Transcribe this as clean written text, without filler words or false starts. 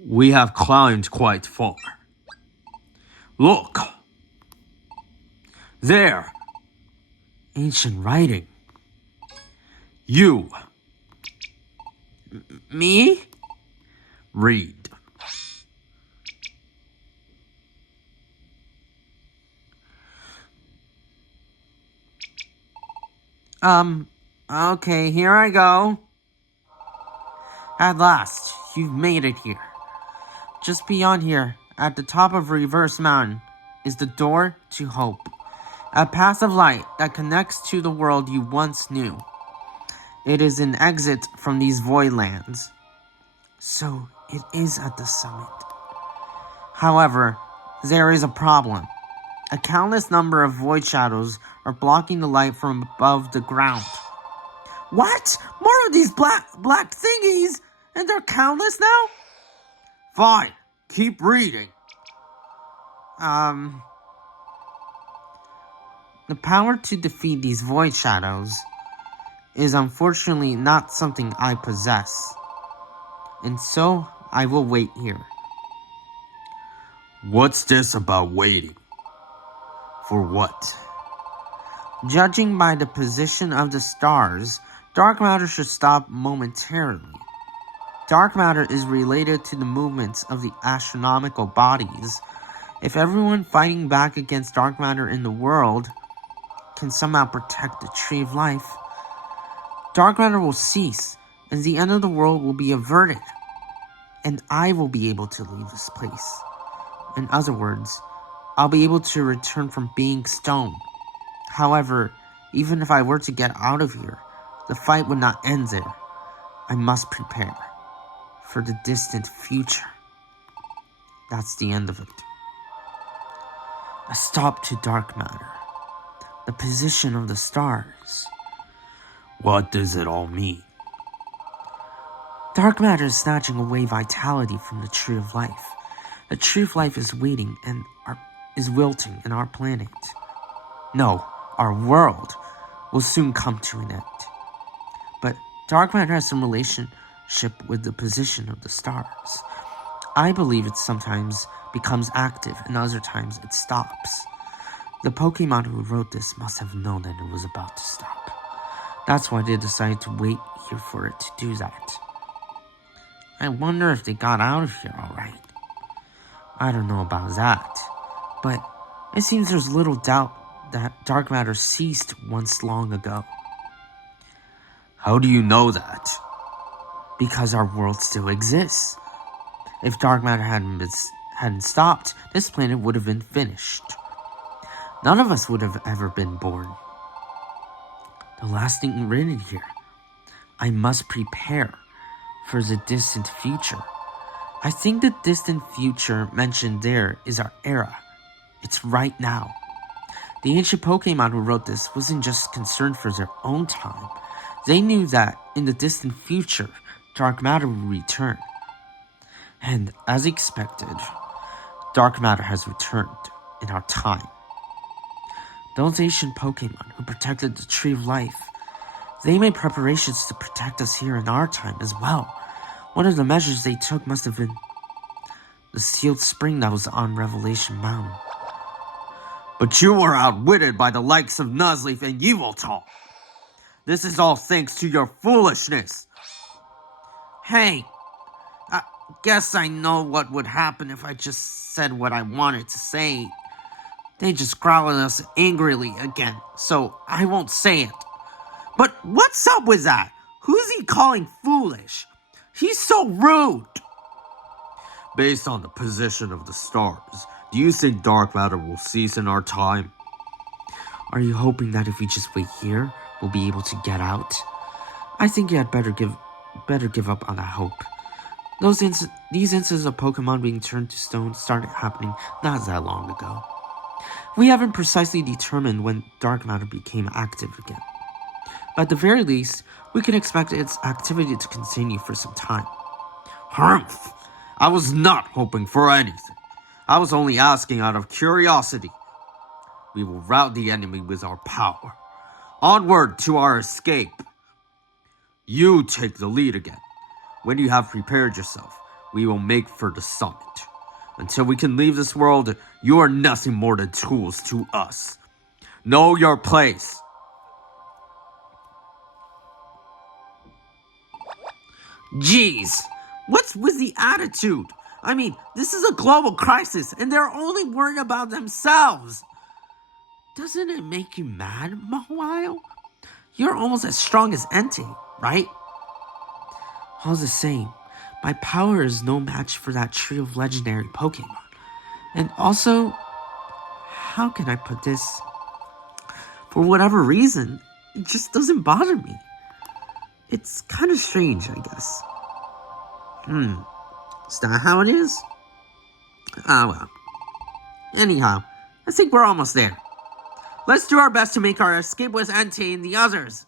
We have climbed quite far. Look! There! Ancient writing. You. Me? Read. Okay, here I go. At last, you've made it here. Just beyond here, at the top of Reverse Mountain, is the door to hope. A path of light that connects to the world you once knew. It is an exit from these void lands. So, it is at the summit. However, there is a problem. A countless number of void shadows are blocking the light from above the ground. What? More of these black thingies? And they're countless now? Fine. Keep reading. The power to defeat these void shadows is unfortunately not something I possess. And so, I will wait here. What's this about waiting? For what? Judging by the position of the stars, dark matter should stop momentarily. Dark matter is related to the movements of the astronomical bodies. If everyone fighting back against dark matter in the world can somehow protect the Tree of Life, dark matter will cease, and the end of the world will be averted. And I will be able to leave this place. In other words, I'll be able to return from being stone. However, even if I were to get out of here, the fight would not end there. I must prepare for the distant future. That's the end of it. A stop to dark matter. The position of the stars. What does it all mean? Dark matter is snatching away vitality from the Tree of Life. The Tree of Life is waiting and is wilting in our planet. No, our world will soon come to an end. But dark matter has some relationship with the position of the stars. I believe it sometimes becomes active and other times it stops. The Pokemon who wrote this must have known that it was about to stop. That's why they decided to wait here for it to do that. I wonder if they got out of here alright. I don't know about that, but it seems there's little doubt that dark matter ceased once long ago. How do you know that? Because our world still exists. If dark matter hadn't stopped, this planet would have been finished. None of us would have ever been born. The last thing written here, I must prepare for the distant future. I think the distant future mentioned there is our era. It's right now. The ancient Pokemon who wrote this wasn't just concerned for their own time. They knew that in the distant future, dark matter would return. And as expected, dark matter has returned in our time. Those ancient Pokemon who protected the Tree of Life, they made preparations to protect us here in our time as well. One of the measures they took must have been the sealed spring that was on Revelation Mountain. But you were outwitted by the likes of Nuzleaf and Yveltal. This is all thanks to your foolishness. Hey, I guess I know what would happen if I just said what I wanted to say. They just growl at us angrily again, so I won't say it. But what's up with that? Who's he calling foolish? He's so rude. Based on the position of the stars, do you think dark matter will cease in our time? Are you hoping that if we just wait here, we'll be able to get out? I think you had better give up on that hope. These instances of Pokemon being turned to stone started happening not that long ago. We haven't precisely determined when dark matter became active again. But at the very least, we can expect its activity to continue for some time. Humph! I was not hoping for anything. I was only asking out of curiosity. We will rout the enemy with our power. Onward to our escape. You take the lead again. When you have prepared yourself, we will make for the summit. Until we can leave this world, you are nothing more than tools to us. Know your place. Jeez, what's with the attitude? I mean, this is a global crisis, and they're only worried about themselves. Doesn't it make you mad, Mahawile? You're almost as strong as Entei, right? All the same, my power is no match for that tree of legendary Pokemon. And also, how can I put this? For whatever reason, it just doesn't bother me. It's kind of strange, I guess. Is that how it is? Ah, well. Anyhow, I think we're almost there. Let's do our best to make our escape with Entei and the others.